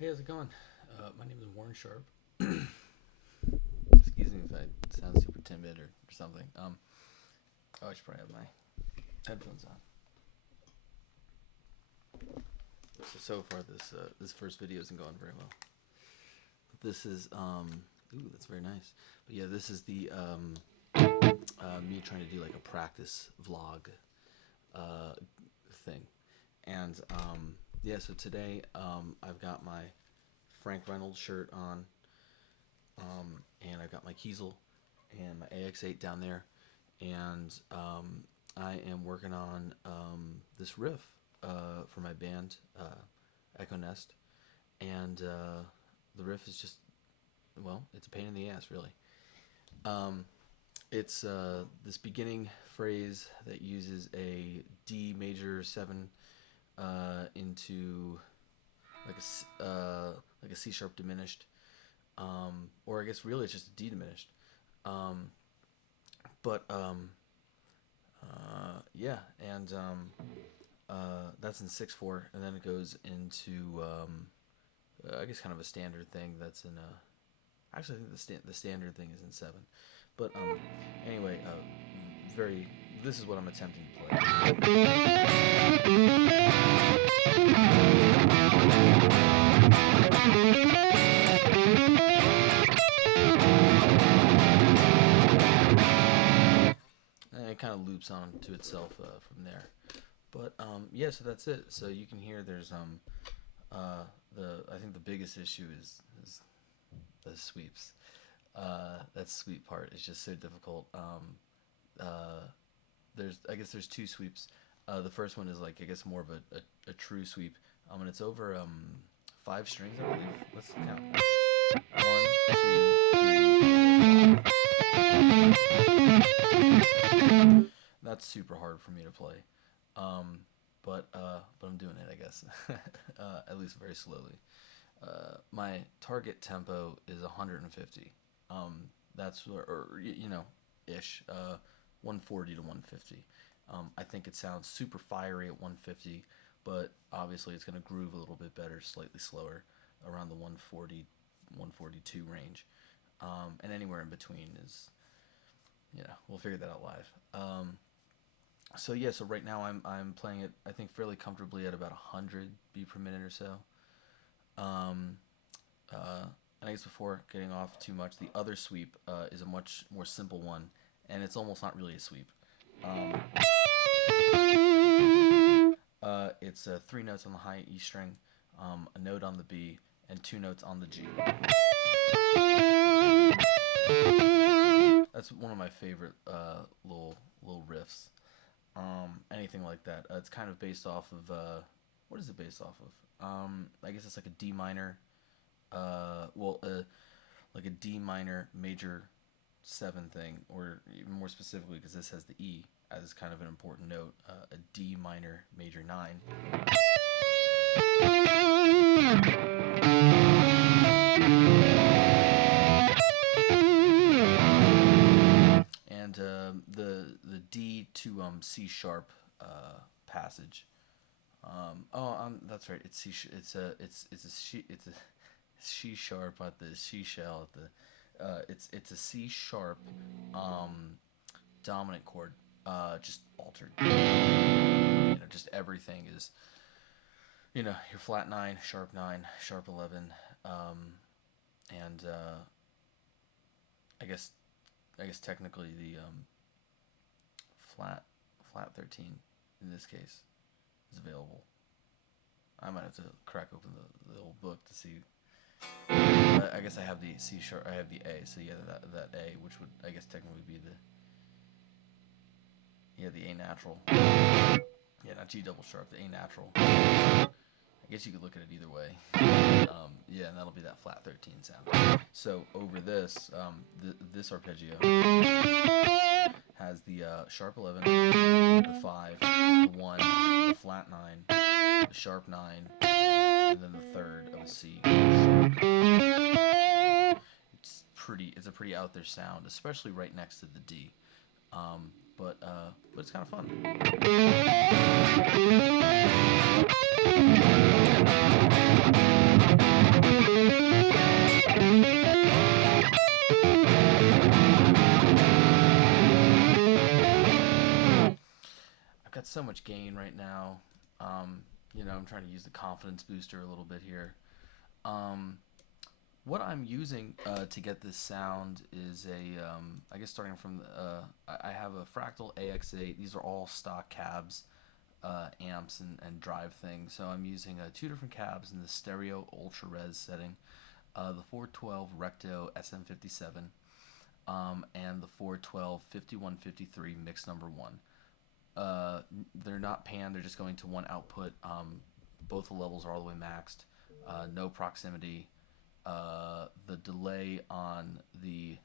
Hey, how's it going? My name is Warren Sharp. Excuse me if I sound super timid or something. Oh, I should probably have my headphones on. So far, this first video isn't going very well. But this is ooh, that's very nice. But yeah, this is the me trying to do like a practice vlog uh, thing, and yeah. So today I've got my Frank Reynolds shirt on, and I've got my Kiesel and my AX8 down there, and I am working on this riff for my band, Echo Nest, and the riff is just, well, it's a pain in the ass, really. Um, it's this beginning phrase that uses a D major 7 into like a C sharp diminished, or I guess really it's just a D diminished. Um, but yeah, and that's in 6/4, and then it goes into I guess kind of a standard thing that's in actually I think the standard thing is in 7, but anyway, very this is what I'm attempting to play. And it kind of loops on to itself from there. But yeah, so that's it. So you can hear there's the I think the biggest issue is the sweeps. That sweep part is just so difficult. There's I guess there's two sweeps. The first one is like I guess more of a true sweep. And it's over 5 strings, I believe. Let's count. One, two, three, 4. That's super hard for me to play. Um, but I'm doing it, I guess. At least very slowly. My target tempo is 150. That's or you know, ish. 140 to 150. I think it sounds super fiery at 150, but obviously it's going to groove a little bit better, slightly slower, around the 140, 142 range. And anywhere in between is, we'll figure that out live. So yeah, so right now I'm playing it I think fairly comfortably at about 100 beat per minute or so. Um, and I guess before getting off too much, the other sweep is a much more simple one, and it's almost not really a sweep. Um, it's 3 notes on the high E string, a note on the B, and 2 notes on the G. That's one of my favorite little riffs. Anything like that. It's kind of based off of what is it based off of? I guess it's like a D minor. Like a D minor major 7 thing, or even more specifically, because this has the E as kind of an important note, a D minor major 9. And the D to C sharp passage. That's right. It's C. It's a C sharp at the C shell at the. It's a C sharp dominant chord. Just altered. Just everything is. Your flat 9, sharp 9, sharp 11, and I guess technically the flat 13 in this case is available. I might have to crack open the old book to see. I guess I have the C sharp. I have the A. So yeah, that A, which would I guess technically be the A natural. Yeah, not G double sharp. The A natural. I guess you could look at it either way. Yeah, and that'll be that flat 13 sound. So over this, this arpeggio has the sharp 11, the 5, the 1, the flat 9, the sharp 9, and then the third of a C sharp. It's a pretty out there sound, especially right next to the D. But it's kind of fun. so much gain right now. I'm trying to use the confidence booster a little bit here. What I'm using to get this sound is I guess starting from, I have a Fractal AX8. These are all stock cabs, amps, and drive things. So I'm using two different cabs in the stereo ultra res setting, the 412 Recto SM57, and the 412 5153 mix number 1. They're not panned, they're just going to one output. Both the levels are all the way maxed. No proximity. The delay on the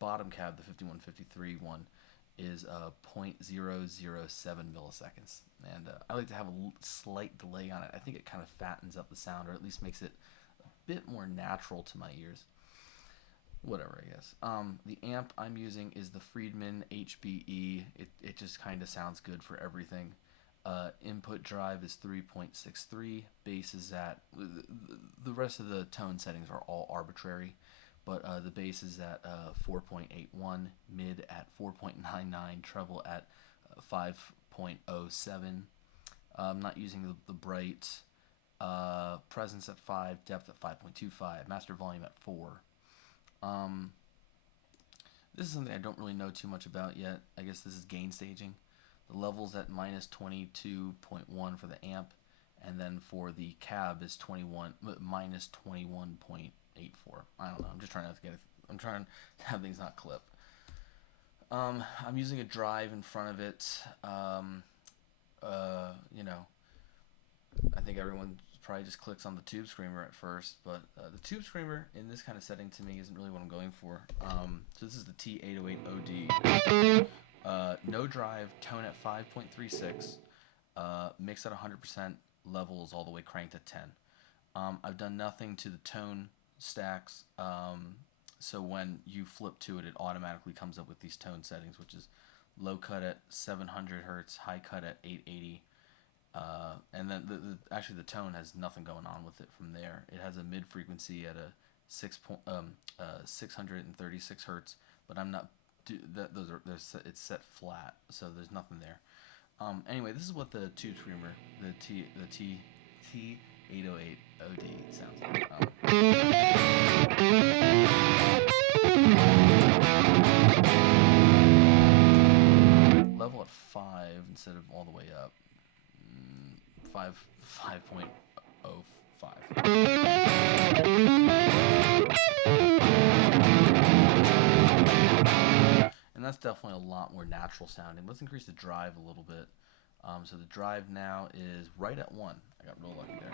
bottom cab, the 5153 one, is 0.007 milliseconds. And I like to have a slight delay on it. I think it kind of fattens up the sound, or at least makes it a bit more natural to my ears. Whatever, I guess. The amp I'm using is the Friedman HBE. It just kind of sounds good for everything. Input drive is 3.63. Bass is at... The rest of the tone settings are all arbitrary, but the bass is at 4.81, mid at 4.99, treble at 5.07. I'm not using the bright. Presence at 5, depth at 5.25, master volume at 4. This is something I don't really know too much about yet. I guess this is gain staging. The level's at minus 22.1 for the amp, and then for the cab is minus 21.84. I don't know. I'm just trying to I'm trying to have things not clip. I'm using a drive in front of it. I think everyone probably just clicks on the tube screamer at first, but the tube screamer in this kind of setting to me isn't really what I'm going for. So this is the T808OD. No drive, tone at 5.36, mix at 100%, levels all the way cranked at 10. I've done nothing to the tone stacks, so when you flip to it, it automatically comes up with these tone settings, which is low cut at 700 hertz, high cut at 880. And then actually the tone has nothing going on with it from there. It has a mid frequency at a 636 hertz, but I'm not it's set flat, so there's nothing there. Anyway, this is what the tube screamer, the T808OD sounds like. Level at 5 instead of all the way up. 5.05. And that's definitely a lot more natural sounding. Let's increase the drive a little bit. So the drive now is right at 1. I got real lucky there.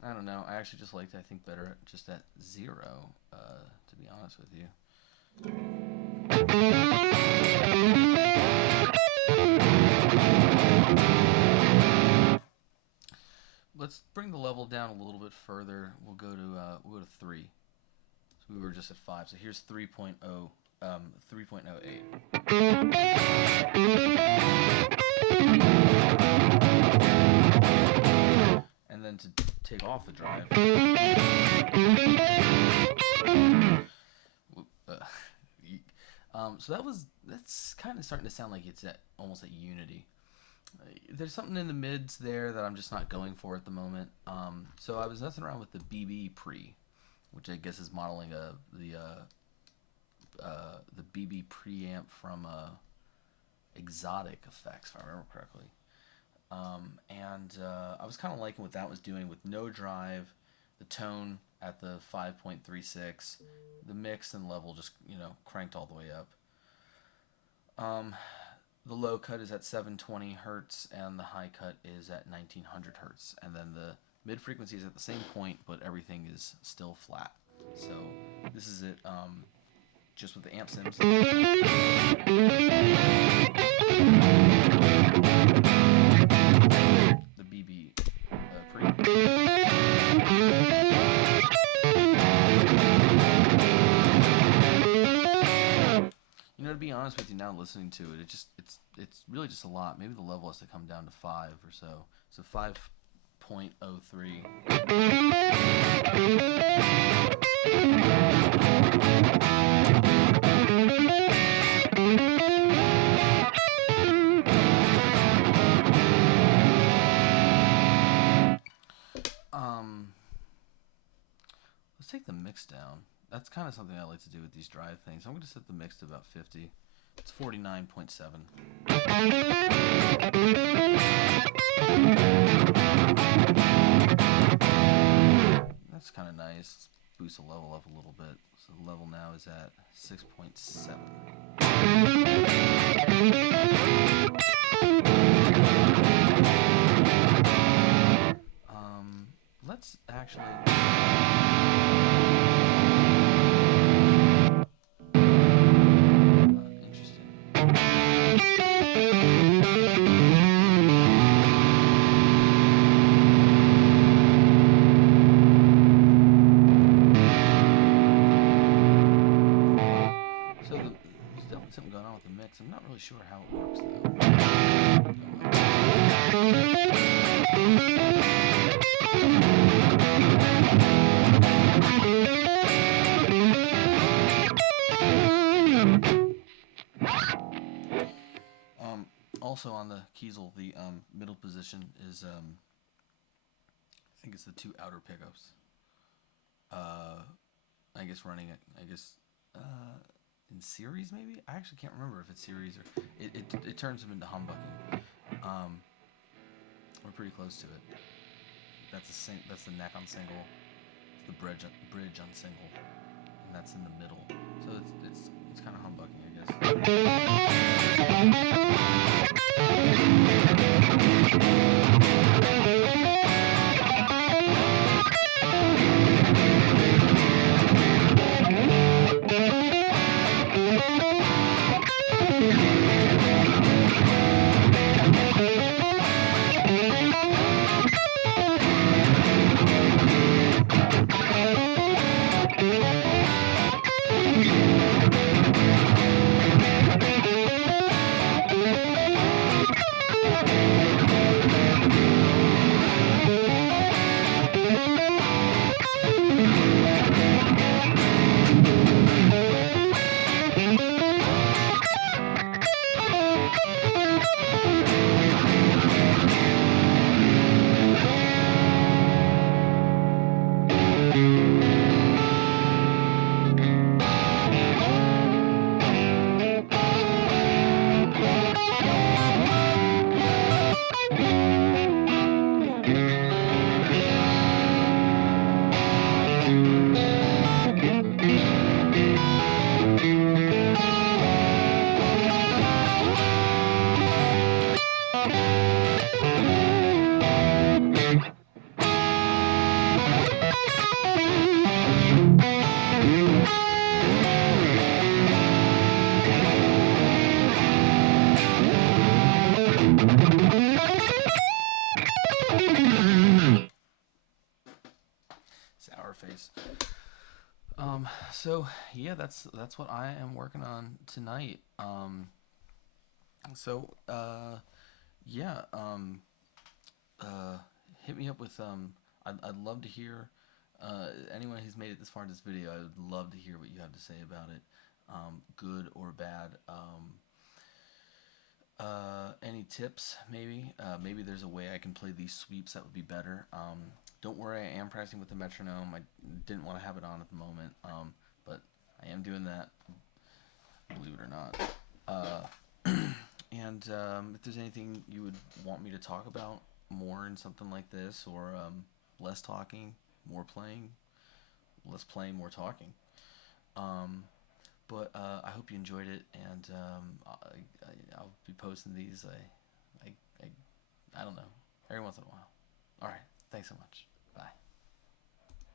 I don't know. I actually just liked it, I think, better just at 0, to be honest with you. Let's bring the level down a little bit further. We'll go to 3. So we were just at 5. So here's 3.0, 3.08. And then to take off the drive. So that's kind of starting to sound like it's almost at unity. There's something in the mids there that I'm just not going for at the moment. So I was messing around with the BB Pre, which I guess is modeling the BB preamp from Exotic Effects, if I remember correctly. I was kind of liking what that was doing with no drive, the tone at the 5.36, the mix and level just cranked all the way up. The low cut is at 720 hertz and the high cut is at 1900 hertz, and then the mid frequency is at the same point, but everything is still flat. So this is it, just with the amp sims. The BB pre. To be honest with you, now listening to it, it's really just a lot. Maybe the level has to come down to 5 or so. So 5.03. Um, let's take the mix down. That's kind of something I like to do with these drive things. I'm going to set the mix to about 50. It's 49.7. That's kind of nice. Boost the level up a little bit. So the level now is at 6.7. Let's actually... So there's definitely something going on with the mix. I'm not really sure how it works though. Also on the Kiesel, the middle position is I think it's the two outer pickups. I guess running it. In series, maybe? I actually can't remember if it's series or it turns them into humbucking. We're pretty close to it. That's the neck on single, it's the bridge on single, and that's in the middle. So it's kind of humbucking, I guess. Sour face. So yeah, that's what I am working on tonight. Yeah. Hit me up with I'd love to hear anyone who's made it this far in this video. I would love to hear what you have to say about it, good or bad. Any tips? Maybe there's a way I can play these sweeps that would be better. Don't worry, I am practicing with the metronome. I didn't want to have it on at the moment, but I am doing that, believe it or not. And if there's anything you would want me to talk about more in something like this, or less talking, more playing, less playing, more talking. But I hope you enjoyed it, and I'll be posting these. I don't know, every once in a while. All right, thanks so much.